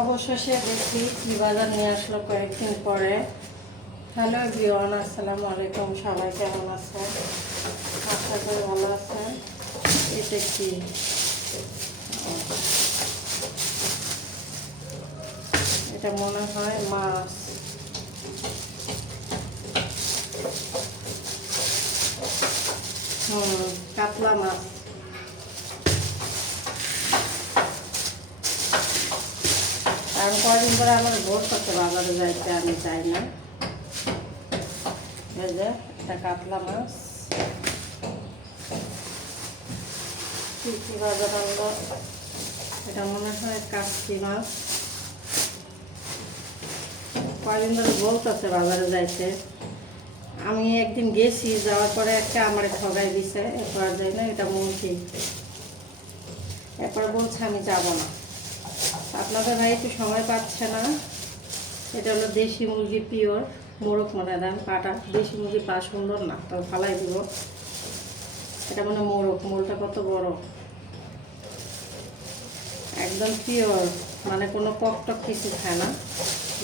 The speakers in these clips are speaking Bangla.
অবশেষে দেখি কি বাজার নিয়ে আসলো কয়েকদিন পরে। হ্যালো এভরিওয়ান, আসসালামু আলাইকুম। সবাই কেমন আছেন? আশা করি ভালো আছেন। এটা কি? এটা মনে হয় মাছ। কাতলা মাছ। কারণ কয়েকদিন পরে আমার ভোর করতে বাজারে যাইতে আমি চাই না। এই যে এটা কাতলা মাছ। কি কি বাজার আনলো? এটা মনে হয় কাশি মাছ। কয়েকদিন ধরে বলতেছে বাজারে যাইতে। আমি একদিন গেছি, যাওয়ার পরে একটা আমার ঠগাই দিছে, এরপর যাই না, এটা মুরগি। এরপরে বলছে আমি যাব না। আপনাদের ভাই একটু সময় পাচ্ছে না। এটা হলো দেশি মুরগি, পিওর মোরগ মনে দেন পাটা। দেশি মুরগি পা সুন্দর না, তো ফালাই দিব। এটা মানে মোরগটা কত বড়, একদম পিওর, মানে কোনো টক কিছু খায় না।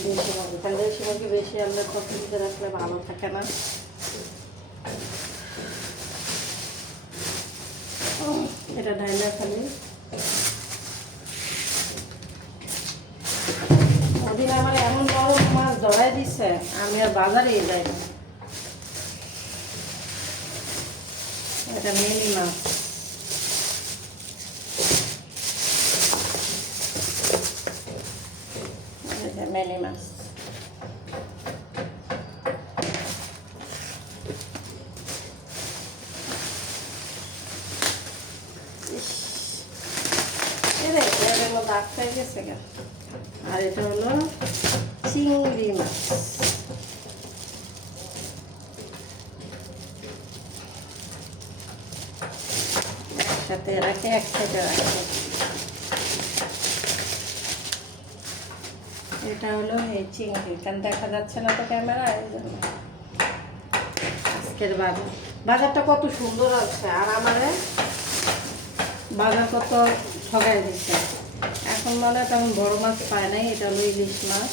দেশি মুরগি, তাহলে দেশি মুরগি বেশি আনলে তো ফ্রিজে রাখলে ভালো থাকে না। এটা ঢাইলা খালি। ওদিন আমার এমন বড় মাছ ধরাই দিছে, আমি আর বাজারে যাই না। এটা মেলি মাছ। এটা মেলি মাছ। দাগ খাই গেছে গা। আর এটা হলো চিংড়ি মাছ। একসাথে রাখে, এক সাইডে রাখে। এটা হলো এই চিংড়ি, কারণ দেখা যাচ্ছে না তো ক্যামেরা, এই জন্য। আজকের বাজারটা কত সুন্দর আছে, আর আমারে বাজার কত ঠগাই দিচ্ছে। এখন মানে তেমন বড় মাছ পায় নাই। এটা হলো ইলিশ মাছ।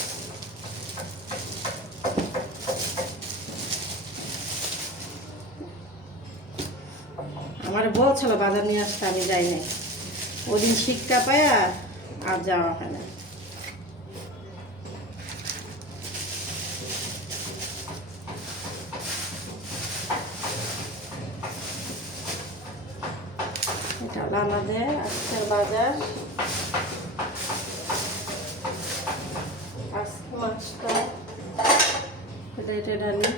আমার বলছিল বাজার নিয়ে আসতে, আমি যাই নাই। ওদিন শিক্ষা পায় আর যাওয়া হয় না। এটা হলো আমাদের আজকের বাজার। আজকে মাছটা এটা ডালি।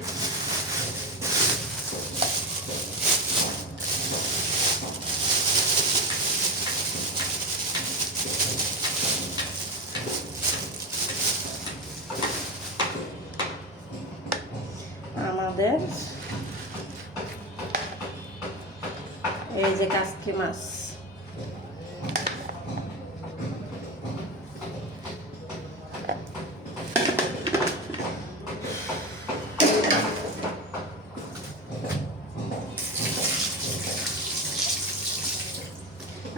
আমাদের এই যে কাসকি মাছ।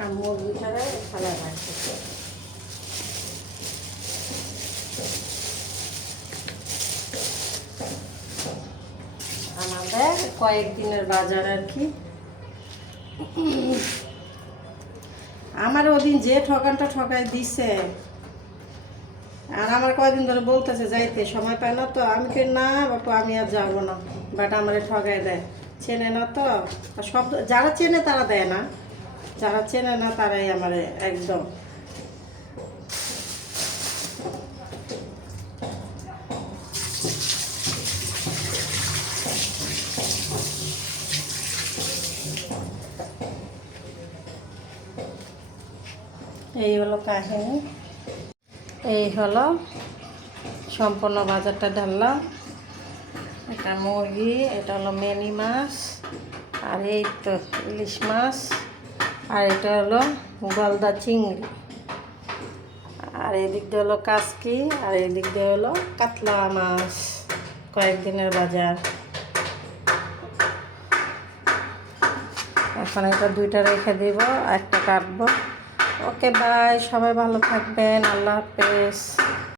আর মুরগিটারে ফেলা রাখছে। আমাদের কয়েকদিনের বাজার আর কি। আমার ওদিন যে ঠকানটা ঠকাই দিছে, আর আমার কয়েকদিন ধরে বলতেছে যাইতে, সময় পায় না তো। আমি কে না বাপু, আমি আর যাবো না। বাট আমার ঠকাই দেয়, চেনে না তো। আর সব যারা চেনে তারা দেয় না, যারা চেনে না তারাই আমার একদম। এই হলো কাহিনী। এই হলো সম্পূর্ণ বাজারটা ঢাললাম। এটা মুরগি, এটা হলো মেনি মাছ, আর এই তো ইলিশ মাছ, আর এটা হলো গলদা চিংড়ি, আর এই দিক দিয়ে হলো কাসকি, আর এই দিক দিয়ে হলো কাতলা মাছ। কয়েকদিনের বাজার। এখন এটা দুইটা রেখে দিব, একটা কাটবো। ওকে বাই, সবাই ভালো থাকবেন, আল্লাহ হাফেজ।